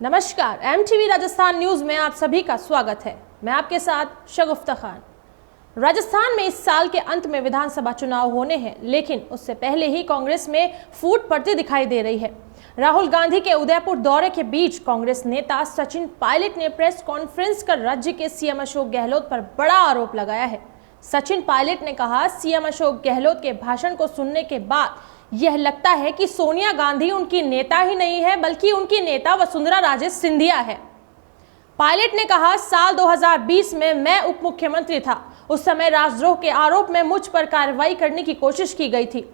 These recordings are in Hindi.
नमस्कार, एमटीवी राजस्थान न्यूज में आप सभी का स्वागत है। मैं आपके साथ शगुफ्ता खान। राजस्थान में इस साल के अंत में विधानसभा चुनाव होने हैं, लेकिन उससे पहले ही कांग्रेस में फूट पड़ती दिखाई दे रही है। राहुल गांधी के उदयपुर दौरे के बीच कांग्रेस नेता सचिन पायलट ने प्रेस कॉन्फ्रेंस कर राज्य के सीएम अशोक गहलोत पर बड़ा आरोप लगाया है। सचिन पायलट ने कहा, सीएम अशोक गहलोत के भाषण को सुनने के बाद यह लगता है कि सोनिया गांधी उनकी नेता ही नहीं है, बल्कि उनकी नेता वसुंधरा राजे सिंधिया है। पायलट ने कहा, साल 2020 में मैं उप मुख्यमंत्री था। उस समय राजद्रोह के आरोप में मुझ पर कार्रवाई करने की कोशिश की गई थी।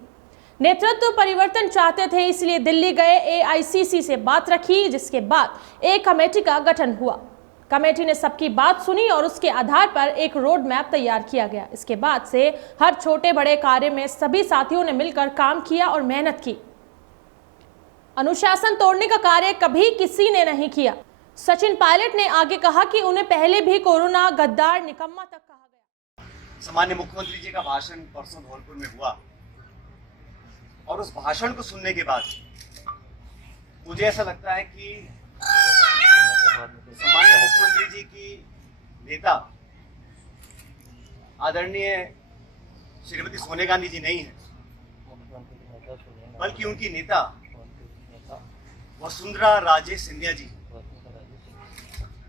नेतृत्व परिवर्तन चाहते थे, इसलिए दिल्ली गए, एआईसीसी से बात रखी, जिसके बाद एक कमेटी का गठन हुआ। कमेटी ने सबकी बात सुनी और उसके आधार पर एक रोड मैप तैयार किया गया। इसके बाद से हर छोटे बड़े कार्य में सभी साथियों ने मिलकर काम किया और मेहनत की। अनुशासन तोड़ने का कार्य कभी किसी ने नहीं किया। सचिन पायलट ने आगे कहा कि उन्हें पहले भी कोरोना, गद्दार, निकम्मा तक कहा गया। सामान्य मुख्यमंत्री जी का भाषण परसों धौलपुर में हुआ और उस भाषण को सुनने के बाद मुझे ऐसा लगता है कि सामान्य मुख्यमंत्री जी की नेता आदरणीय श्रीमती सोनिया गांधी जी नहीं है, बल्कि उनकी नेता वसुंधरा राजे सिंधिया जी।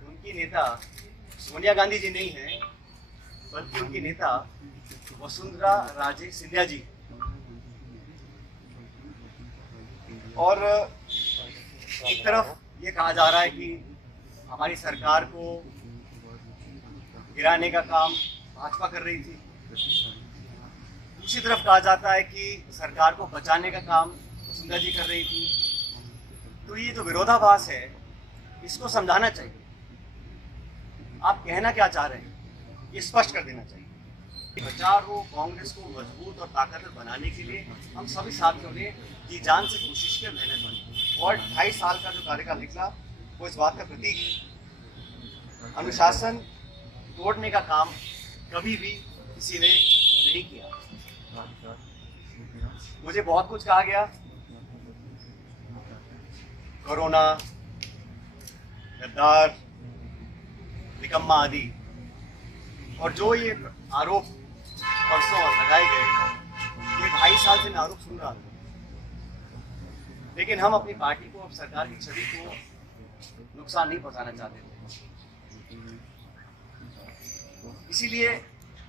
उनकी नेता सोनिया गांधी जी नहीं है, बल्कि उनकी नेता वसुंधरा राजे सिंधिया जी। और एक तरफ ये कहा जा रहा है कि हमारी सरकार को गिराने का काम भाजपा कर रही थी, दूसरी तरफ कहा जाता है कि सरकार को बचाने का काम वसुंधरा जी कर रही थी। तो ये जो विरोधाभास है, इसको समझाना चाहिए। आप कहना क्या चाह रहे हैं, ये स्पष्ट कर देना चाहिए। प्रचार हो, कांग्रेस को मजबूत और ताकतवर बनाने के लिए हम सभी साथियों ने जी जान से कोशिश की, मेहनत की, और 2.5 साल का जो कार्यकाल निकला वो इस बात का प्रतीक है। अनुशासन तोड़ने का काम कभी भी किसी ने नहीं किया। मुझे बहुत कुछ कहा गया, कोरोना, गद्दार, निकम्मा आदि, और जो ये आरोप परसों लगाए गए, ये 2.5 साल से मैं आरोप सुन रहा हूँ। लेकिन हम अपनी पार्टी को, अब सरकार की छवि को नुकसान नहीं पहुंचाना चाहते थे। इसीलिए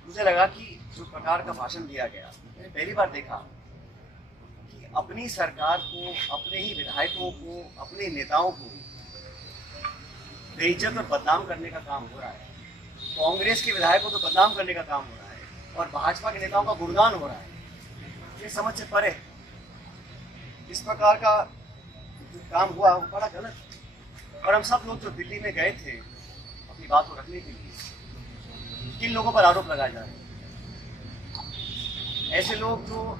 मुझे लगा कि जो प्रकार का भाषण दिया गया, मैंने पहली बार देखा कि अपनी सरकार को, अपने ही विधायकों को, अपने नेताओं को बेइज्जत और बदनाम करने का काम हो रहा है। कांग्रेस के विधायकों को तो बदनाम करने का काम हो रहा है और भाजपा के नेताओं का गुणगान हो रहा है। ये समझ से परे है। इस प्रकार का जो काम हुआ वो बड़ा गलत है। और हम सब लोग जो दिल्ली में गए थे अपनी बात को रखने के लिए, किन लोगों पर आरोप लगाए जा रहे हैं? ऐसे लोग जो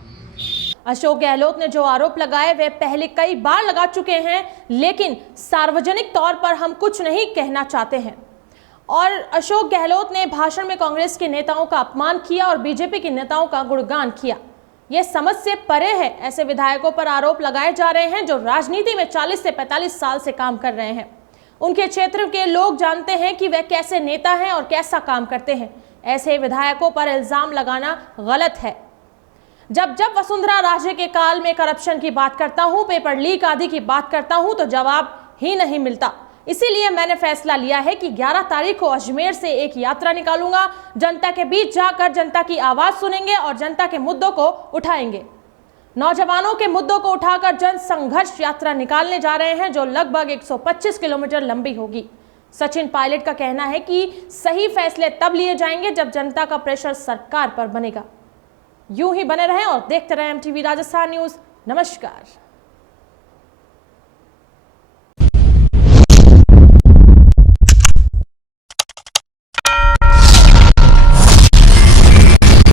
अशोक गहलोत ने जो आरोप लगाए वे पहले कई बार लगा चुके हैं, लेकिन सार्वजनिक तौर पर हम कुछ नहीं कहना चाहते हैं। और अशोक गहलोत ने भाषण में कांग्रेस के नेताओं का अपमान किया और बीजेपी के नेताओं का गुणगान किया। यह समझ से परे है। ऐसे विधायकों पर आरोप लगाए जा रहे हैं जो राजनीति में 40 से 45 साल से काम कर रहे हैं। उनके क्षेत्र के लोग जानते हैं कि वे कैसे नेता हैं और कैसा काम करते हैं। ऐसे विधायकों पर इल्जाम लगाना गलत है। जब जब वसुंधरा राजे के काल में करप्शन की बात करता हूं, पेपर लीक आदि की बात करता हूं, तो जवाब ही नहीं मिलता। इसीलिए मैंने फैसला लिया है कि 11 तारीख को अजमेर से एक यात्रा निकालूंगा। जनता के बीच जाकर जनता की आवाज सुनेंगे और जनता के मुद्दों को उठाएंगे। नौजवानों के मुद्दों को उठाकर जन संघर्ष यात्रा निकालने जा रहे हैं, जो लगभग 125 किलोमीटर लंबी होगी। सचिन पायलट का कहना है कि सही फैसले तब लिए जाएंगे जब जनता का प्रेशर सरकार पर बनेगा। यूं ही बने रहें और देखते रहें एमटीवी राजस्थान न्यूज। नमस्कार।